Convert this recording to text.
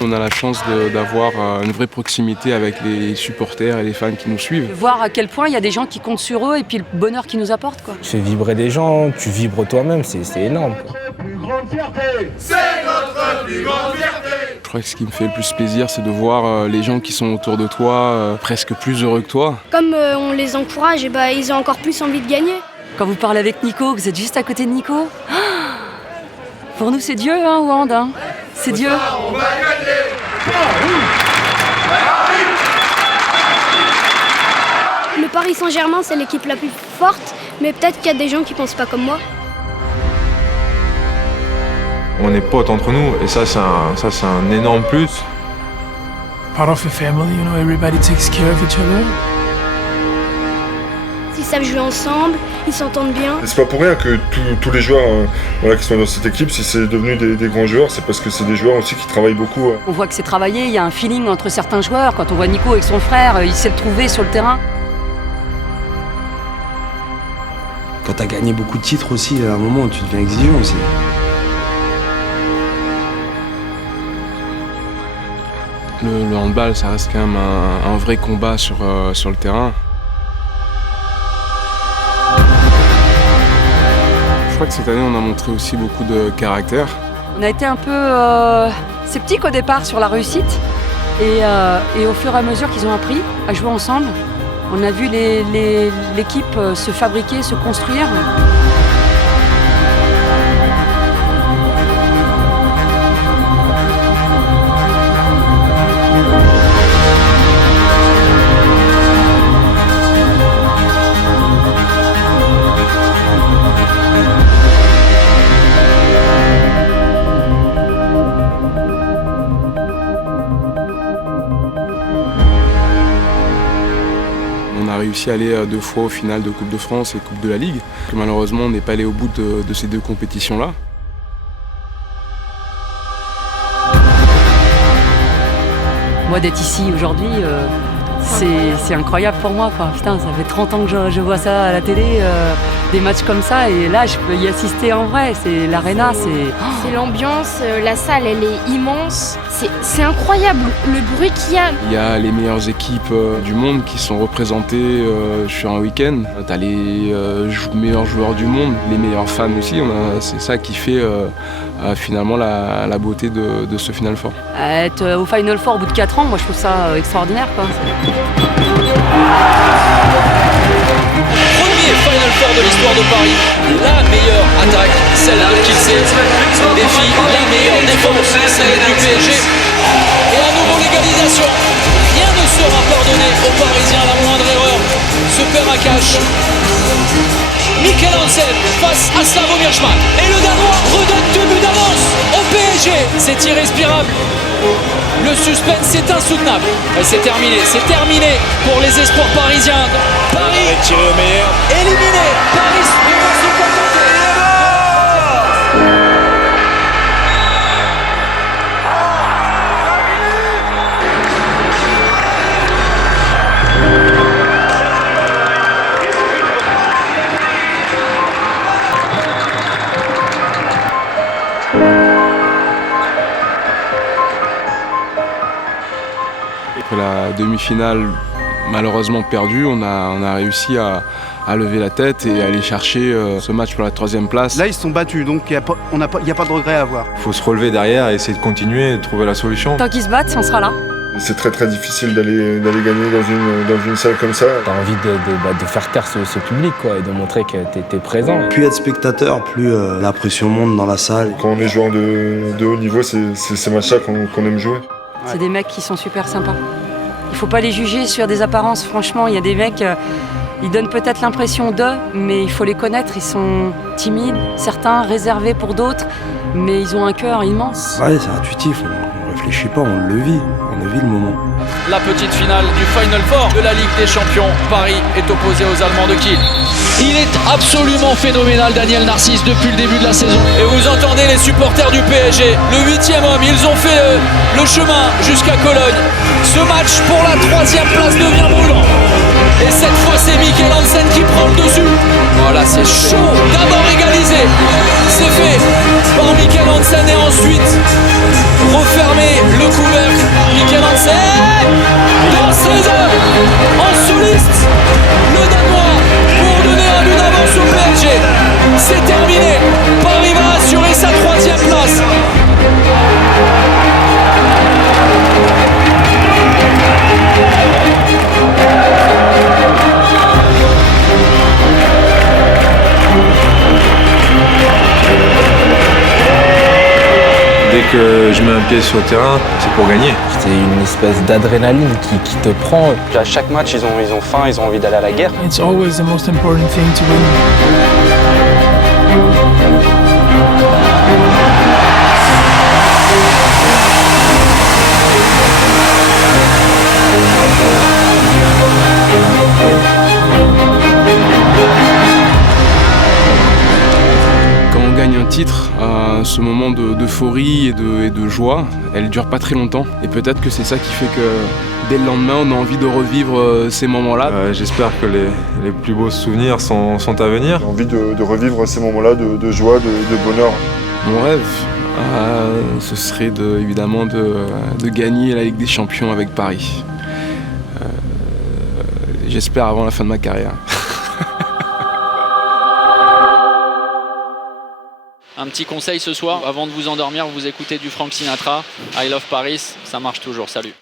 On a la chance d'avoir une vraie proximité avec les supporters et les fans qui nous suivent. Voir à quel point il y a des gens qui comptent sur eux et puis le bonheur qu'ils nous apportent, quoi. Tu fais vibrer des gens, tu vibres toi-même, c'est énorme, quoi. C'est notre plus grande fierté. Je crois que ce qui me fait le plus plaisir, c'est de voir les gens qui sont autour de toi presque plus heureux que toi. Comme on les encourage, ils ont encore plus envie de gagner. Quand vous parlez avec Nico, vous êtes juste à côté de Nico. Pour nous, c'est Dieu, hein, Wand, hein. C'est Dieu. On va gagner. Le Paris Saint-Germain, c'est l'équipe la plus forte, mais peut-être qu'il y a des gens qui pensent pas comme moi. On est potes entre nous et ça c'est un énorme plus. Part of a family, you know, everybody takes care of each other. Ils savent jouer ensemble, ils s'entendent bien. Et c'est pas pour rien que tous les joueurs qui sont dans cette équipe, si c'est devenu des grands joueurs, c'est parce que c'est des joueurs aussi qui travaillent beaucoup. On voit que c'est travaillé, il y a un feeling entre certains joueurs. Quand on voit Nico avec son frère, il sait le trouver sur le terrain. Quand t'as gagné beaucoup de titres aussi, à un moment, tu deviens exigeant aussi. Le handball, ça reste quand même un vrai combat sur le terrain. Je crois que cette année, on a montré aussi beaucoup de caractère. On a été un peu sceptiques au départ sur la réussite. Et au fur et à mesure qu'ils ont appris à jouer ensemble, on a vu l'équipe se fabriquer, se construire. On a réussi à aller 2 fois au final de Coupe de France et Coupe de la Ligue. Malheureusement, on n'est pas allé au bout de ces 2 compétitions-là. Moi, d'être ici aujourd'hui, c'est incroyable pour moi, quoi. Putain, ça fait 30 ans que je vois ça à la télé, des matchs comme ça, et là, je peux y assister en vrai. C'est l'aréna, C'est l'ambiance, la salle, elle est immense. C'est incroyable le bruit qu'il y a. Il y a les meilleures équipes du monde qui sont représentées sur un week-end. T'as les meilleurs joueurs du monde, les meilleurs fans aussi. C'est ça qui fait finalement la beauté de ce Final Four. Être au Final Four au bout de 4 ans, moi je trouve ça extraordinaire, quoi. Premier Final Four de l'histoire de Paris. La meilleure attaque, celle de Kielce, défie la meilleure défense, celle du PSG. Et à nouveau l'égalisation. Rien ne sera pardonné aux Parisiens, la moindre erreur se perd à cash. Mikkel Hansen face à Slavomir Schmal. Et le Danois redonne 2 buts d'avance au PSG. C'est irrespirable. Le suspense est insoutenable. Et c'est terminé pour les espoirs parisiens. Paris tiré au meilleur. Éliminé. Paris va se contenter. Après la demi-finale malheureusement perdue, on a réussi à lever la tête et à aller chercher ce match pour la 3e place. Là, ils se sont battus, donc il n'y a pas de regret à avoir. Il faut se relever derrière et essayer de continuer et de trouver la solution. Tant qu'ils se battent, on sera là. C'est très très difficile d'aller gagner dans une salle comme ça. T'as envie de faire taire ce public, quoi, et de montrer que t'es présent. Plus il y a de spectateurs, plus la pression monte dans la salle. Quand on est joueur de haut niveau, c'est ces matchs-là qu'on aime jouer. C'est des mecs qui sont super sympas. Il faut pas les juger sur des apparences. Franchement, il y a des mecs, ils donnent peut-être l'impression d'eux, mais il faut les connaître. Ils sont timides, certains réservés pour d'autres, mais ils ont un cœur immense. Ouais, c'est intuitif, on réfléchit pas, on le vit le moment. La petite finale du Final Four de la Ligue des Champions. Paris est opposé aux Allemands de Kiel. Il est absolument phénoménal, Daniel Narcisse, depuis le début de la saison. Et vous entendez les supporters du PSG, le 8e homme, ils ont fait le chemin jusqu'à Cologne. Ce match pour la 3e place devient brûlant. Et cette fois, c'est Mikkel Hansen qui prend le dessus. Voilà, c'est chaud. D'abord égalisé. C'est fait par Mikkel Hansen et ensuite refermer le couvercle. Mikkel Hansen dans 16 heures en soliste. Le Danois pour donner un but d'avance au PSG. C'est terminé. Paris va assurer sa 3e place. Dès que je mets un pied sur le terrain, c'est pour gagner. C'est une espèce d'adrénaline qui te prend. À chaque match, ils ont faim, ils ont envie d'aller à la guerre. It's always the most important thing to win. Quand on gagne un titre, ce moment d'euphorie et de joie, elle dure pas très longtemps. Et peut-être que c'est ça qui fait que dès le lendemain, on a envie de revivre ces moments-là. J'espère que les plus beaux souvenirs sont à venir. J'ai envie de revivre ces moments-là de joie, de bonheur. Mon rêve, ce serait évidemment de gagner la Ligue des Champions avec Paris. J'espère avant la fin de ma carrière. Un petit conseil ce soir, avant de vous endormir, vous écoutez du Frank Sinatra. I Love Paris, ça marche toujours. Salut.